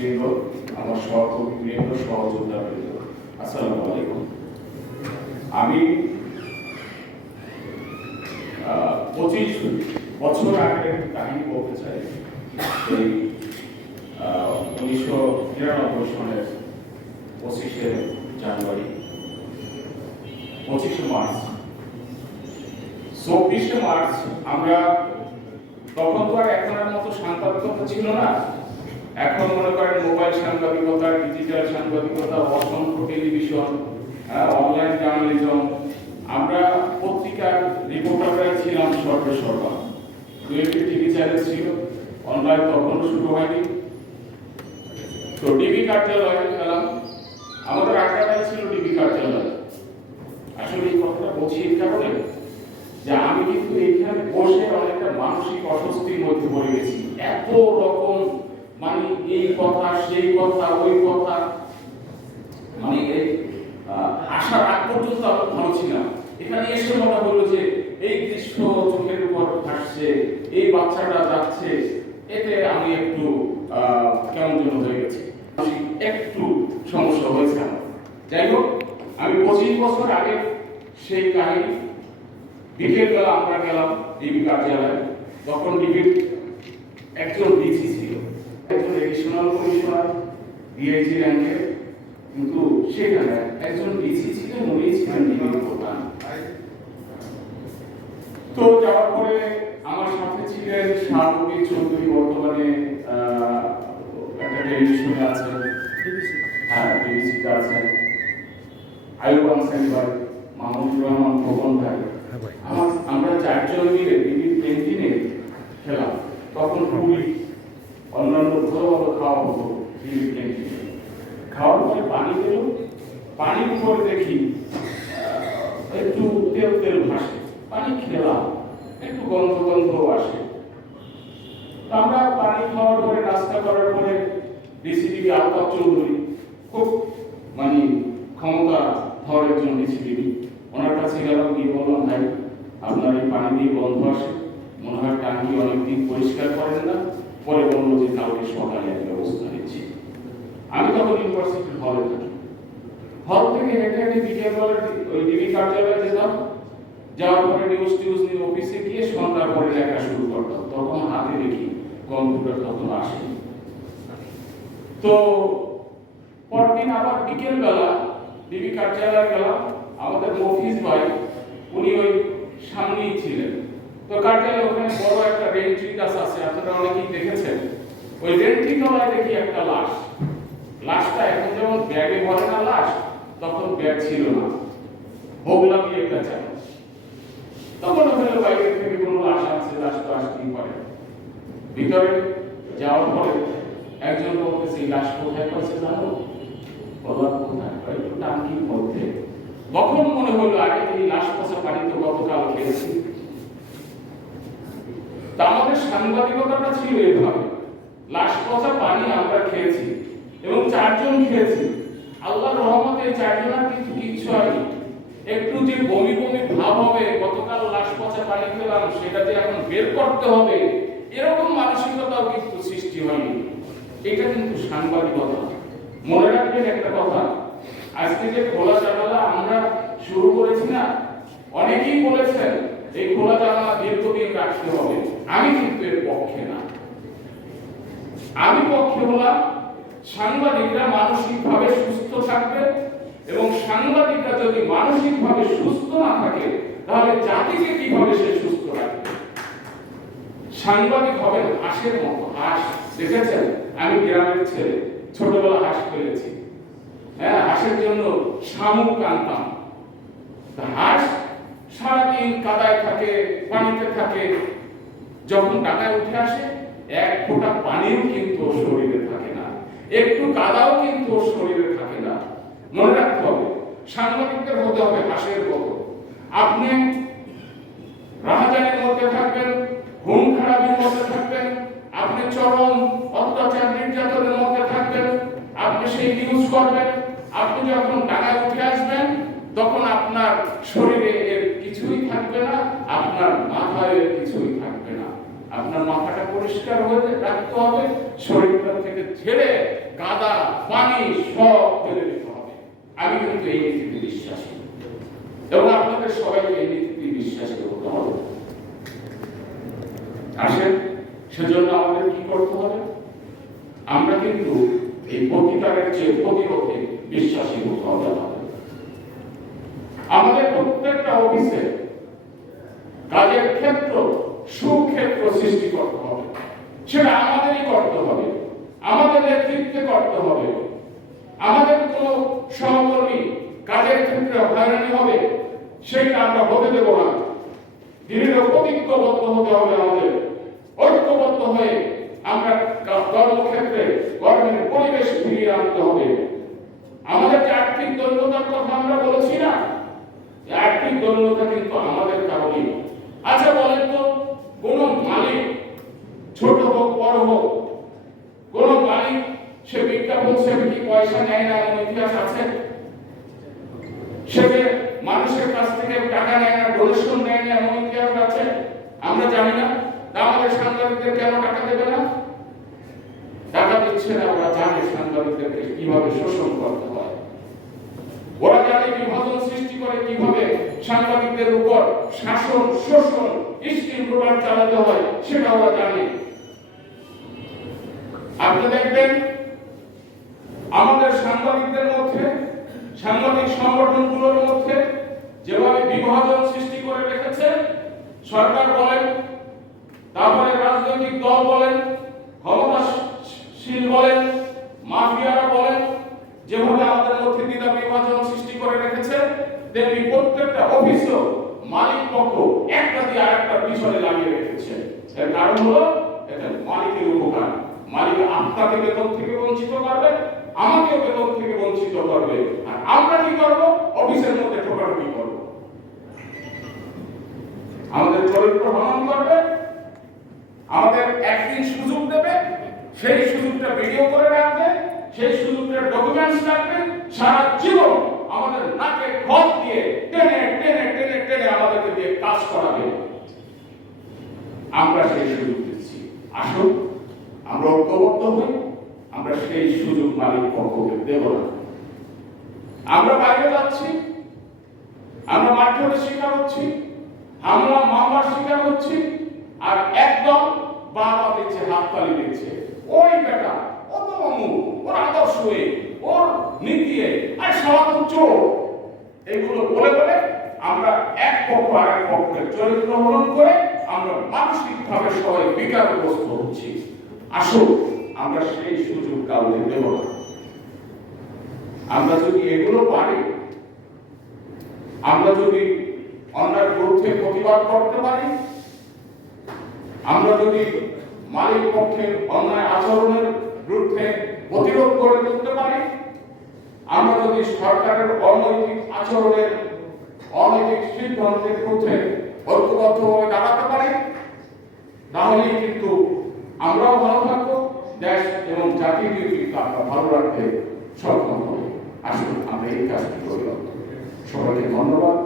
সাংবাদিকবৃন্দ, আমার সহকর্মীবৃন্দ, সহযোদ্ধাবৃন্দ, আসসালামু আলাইকুম। আমি 25 বছর আগের কাহিনী বলতে চাই। এই 1993 সনের 25শে জানুয়ারি, 25শে মার্চ, 24শে মার্চ আমরা তখন তো আর এখনের মতো সাংবাদিকতা ছিল না। এখন মনে করেন মোবাইল সাংবাদিকতা, ডিজিটাল সাংবাদিকতা, অসংখ্য টেলিভিশন, অনলাইন জার্নালিজম। আমরা পত্রিকার রিপোর্টাররাই ছিলাম সর্বা। দু একটি টিভি চ্যানেল ছিল, অনলাইন তখনও শুরু হয়নি। তো ডিবি কার্যালয়ে গেলাম, আমাদের আড্ডাটাই ছিল ডিবি কার্যালয়। আসলে এই কথাটা বলছি এই কারণে যে আমি কিন্তু এইখানে বসে অনেকটা মানসিক অস্বস্তির মধ্যে পড়ে গেছি। এত রকম মানে এই কথা সেই কথা ওই কথা, মানে আসার আগ পর্যন্ত আমি ভালো ছিলাম। এখানে এসে মনে হলো যে এই দৃশ্য চোখের উপর ভাসছে, এই বাচ্চাটা যাচ্ছে, এতে আমি একটু কেমন যেন হয়ে গেছি, একটু সমস্যা হয়েছে আমার। যাই হোক, আমি 25 বছর আগে সেই কাহিনী। বিকেলবেলা আমরা গেলাম ডিবি কার্যালয়ে। তখন ডিবির একজন ডিসি ছিল, একজন এডিশনাল কমিশনার, ডিআইজি র্যাঙ্কের, কিন্তু সেখানে একজন ডিসি ছিলেন, উনি ছিলেন ডিবির প্রধান। তো যাওয়ার পরে আমার সাথে ছিলেন শাহরুখী চৌধুরী, বর্তমানে একটা টেলিভিশনে আছেন, হ্যাঁ ডিবিসিতে আছেন, আয়ুব আনসারি ভাই, মাহমুদুর রহমান খোকন ভাই। আমরা চারজন মিলে ডিবির ক্যান্টিনে খেলাম। তখন খুবই অন্যান্য ভালো ভালো খাওয়া হতো ডিবির ক্যান্টিনে। খাওয়ার পরে পানি পেল, পানির উপরে দেখি একটু তেল তেল ভাসে। পানি খেলাম, একটু গন্ধ আসে। আমরা পানি খাওয়ার পরে, নাস্তা করার পরে ডিসিডিবি আলতাফ চৌধুরী, খুব মানে ক্ষমতা ধর একজন ডিসিডিবি, ওনার কাছে গেলাম, গিয়ে বললাম ভাই আপনার এই পানি দিয়ে গন্ধ আসে, মনে হয় টাঙ্কি অনেকদিন পরিষ্কার করেন না। পরে বললো যে কালকে সকালে এক ব্যবস্থা নিচ্ছি। আমি তখন ইউনিভার্সিটির হলে থাকি। হল থেকে হেঁটে হেঁটে বিকেলবেলা ওই ডিবি কার্যালয়ে যেতাম। যাওয়ার পরে নিউজ নিয়ে অফিসে গিয়ে সন্ধ্যার পরে লেখা শুরু করতাম। তখন হাতে দেখি, কম্পিউটার তখন আসেনি। তো পরদিন আবার বিকেলবেলা ডিবি কার্যালয়ে গেলাম। আমাদের মফিজ ভাই, উনি ওই সামনেই ছিলেন। তো কার্যালয়ে ওখানে বড় একটা রেন্ট্রি গাছ আছে, আপনারা অনেকেই দেখেছেন। ওই রেন্ট্রি তলায় দেখি একটা লাশ। লাশটা এখন যেমন ব্যাগে ভরে না লাশ, তখন ব্যাগ ছিল না, হোগলা দিয়ে একটা চাই। তখন ওখানে বাইরে থেকে কোনো লাশ আছে, লাশ তো আসতেই পারে। ভিতরে যাওয়ার পরে একজন বলতেছে এই লাশ কোথায় পাচ্ছে জানো? বললাম কোথায়? একটু টাঙ্কির মধ্যে। তখন মনে হলো আগে এই লাশ পচা পানি তো গতকাল খেয়েছি। তা আমাদের সাংবাদিকতাটা ছিল এভাবে, লাশ পচা পানি আমরা খেয়েছি এবং 4 জন খেয়েছি। আল্লাহর রহমতে 4 জনের কিন্তু কিচ্ছু হয়নি। একটু যে বমি ভাব হবে, গতকাল লাশ পচা পানি খেলাম, সেটা যে এখন বের করতে হবে, এরকম মানসিকতাও কিন্তু সৃষ্টি হয়নি। এটা কিন্তু সাংবাদিকতা। মনে রাখবেন একটা কথা, আজকে যে খোলা জানালা আমরা শুরু করেছি না, অনেকেই বলেছেন এই খোলা জানালা দীর্ঘদিন রাখতে হবে। আমি কিন্তু এর পক্ষে না। আমি পক্ষে হলাম সাংবাদিকরা মানসিকভাবে সুস্থ থাকবে, এবং সাংবাদিকরা যদি মানসিকভাবে সুস্থ না থাকে তাহলে জাতিকে কিভাবে সে সুস্থ রাখবে? সাংবাদিক হবেন হাঁসের মতো। হাঁস দেখেছেন? আমি গ্রামের ছেলে, ছোটবেলা হাঁস পেয়েছি। হ্যাঁ, হাঁসের জন্য শামুক আনতাম। হাঁস সারাদিন কাদায় থাকে, পানিতে থাকে, যখন ডাঙায় উঠে আসে এক ফোঁটা পানিও কিন্তু শরীরে থাকে না, একটু কাদাও কিন্তু শরীরে থাকে না। মনে রাখতে হবে সাংবাদিকদের হতে হবে হাঁসের মতো। আপনি রাহাজানির মধ্যে থাকবেন, ঘুম খারাপের মধ্যে থাকবেন, আপনি চরম অত্যাচার নির্যাতনের মধ্যে থাকবেন, আপনি সেই নিউজ করবেন। আপনি যখন ডাঙায় উঠে আসবেন তখন আপনার শরীরে এর কিছুই থাকবে না, আপনার মাথায় এর কিছুই থাকবে না। আপনার মাথাটা পরিষ্কার হয়ে রাখতে হবে, শরীরটা থেকে ছেড়ে কাদা পানি সব ফেলে দিতে হবে। আমি কিন্তু এই নীতিতে বিশ্বাসী এবং আপনাদের সবাইকে এই নীতিতে বিশ্বাসী হতে হবে। আসেন, সেজন্য আমাদের কি করতে হবে? আমরা কিন্তু এই প্রতিকারের চেয়ে প্রতিরোধে বিশ্বাসী হতে হবে। আমাদের প্রত্যেকটা অফিসে কাজের ক্ষেত্র সুক্ষেত্র সৃষ্টি করতে হবে। সেটা আমাদেরই করতে হবে, আমাদের নেতৃত্বে করতে হবে। আমাদের কোন সহকর্মী কাজের ক্ষেত্রে হয়রানি হবে সেটা আমরা হতে দেব না। দৃঢ় প্রতিজ্ঞাবদ্ধ হতে হবে, আমাদের ঐক্যবদ্ধ হয়ে আমরা কর্মক্ষেত্রে কর্মের পরিবেশ ফিরিয়ে আনতে হবে। আমাদের যে আর্থিক দৈন্যতার কথা আমরা বলেছি না, আর্থিক দৈন্যতা কিন্তু আমাদের কারণে। আচ্ছা বলেন তো, কোন মালিক ছোট হোক বড় হোক, কোন মালিক সে বিজ্ঞাপন সেবে কি পয়সা নেয় না এমন ইতিহাস আছে? সে যে মানুষের কাছ থেকে টাকা নেয় না, ডোনেশন নেয় না এমন ইতিহাস আছে? আমরা জানি না। আমাদের সাংবাদিকদের কেন টাকা দেবে না? টাকা দিচ্ছে না, ওরা জানে সাংবাদিকদেরকে কিভাবে শোষণ করতে হয়। ওরা জানে বিভাজন সৃষ্টি করে কিভাবে সাংবাদিকদের উপর শাসন শোষণ স্টিম রোলার চালাতে হয়, সেটা ওরা জানে। আপনি দেখবেন আমাদের সাংবাদিকদের মধ্যে, সাংবাদিক সংগঠনগুলোর মধ্যে যেভাবে বিভাজন সৃষ্টি করে রেখেছে, সরকার বলেন, তারপরে রাজনৈতিক দল বলেন, ক্ষমতাশীল বলেন, মাফিয়ারা বলেন, যেভাবে আমাদের মধ্যে দ্বিধা বিভাজন সৃষ্টি করে রেখেছে, তেমনি প্রত্যেকটা অফিসও মালিক পক্ষ একটা দিয়ে আরেকটা পিছনে লাগিয়ে রেখেছে। এর কারণ হলো এটা মালিকের উপকার। মালিক আপনাকে বেতন থেকে বঞ্চিত করবে, আমাকেও বেতন থেকে বঞ্চিত করবে, আর আমরা কি করব? অফিসের মধ্যে ঠোকাঠুকি করব, আমাদের চরিত্র হনন করবে, আমাদের একদিন সুযোগ দেবে, সেই সুযোগটা ভিডিও করে রাখবে, সেই সুযোগের ডকুমেন্টস রাখবে, সারা জীবন আমাদের নাকে খত দিয়ে টেনে টেনে টেনে টেনে আমাদেরকে দিয়ে কাজ করাবে। আমরা সেই সুযোগ দিচ্ছি। আসুন আমরা ঐক্যবদ্ধ হই, আমরা সেই সুযোগ মালিক পক্ষকে দেব না। আমরা বাইরে যাচ্ছি, আমরা মাঠের শিকার হচ্ছি, আমরা মামলার শিকার হচ্ছি, আর একদম বাবা দিচ্ছে, হাততালি দিচ্ছে, ওই বেটা অত অমুক, ওর আদর্শ ওর নীতি আর সব চোর, এগুলো বলে বলে আমরা এক পক্ষ আর এক পক্ষের চরিত্র হরণ করে আমরা মানসিকভাবে সবাই বিকারগ্রস্ত হচ্ছি। আসুন আমরা সেই সুযোগ কাউকে দেব না। আমরা যদি এগুলো পারি, আমরা যদি অন্যায়ের বিরুদ্ধে প্রতিবাদ করতে পারি, আমরা যদি মালিক পক্ষের অন্যায় আচরণের বিরুদ্ধে প্রতিরোধ করে তুলতে পারি, আমরা যদি সরকারের অনৈতিক আচরণের অনৈতিক সিদ্ধান্তের বিরুদ্ধে ঐক্যবদ্ধভাবে দাঁড়াতে পারি, তাহলেই কিন্তু আমরাও ভালো থাকবো, দেশ এবং জাতিকে কিন্তু আমরা ভালো রাখতে সক্ষম হব। আসুন আমরা এই কাজটি করি। সবাইকে ধন্যবাদ।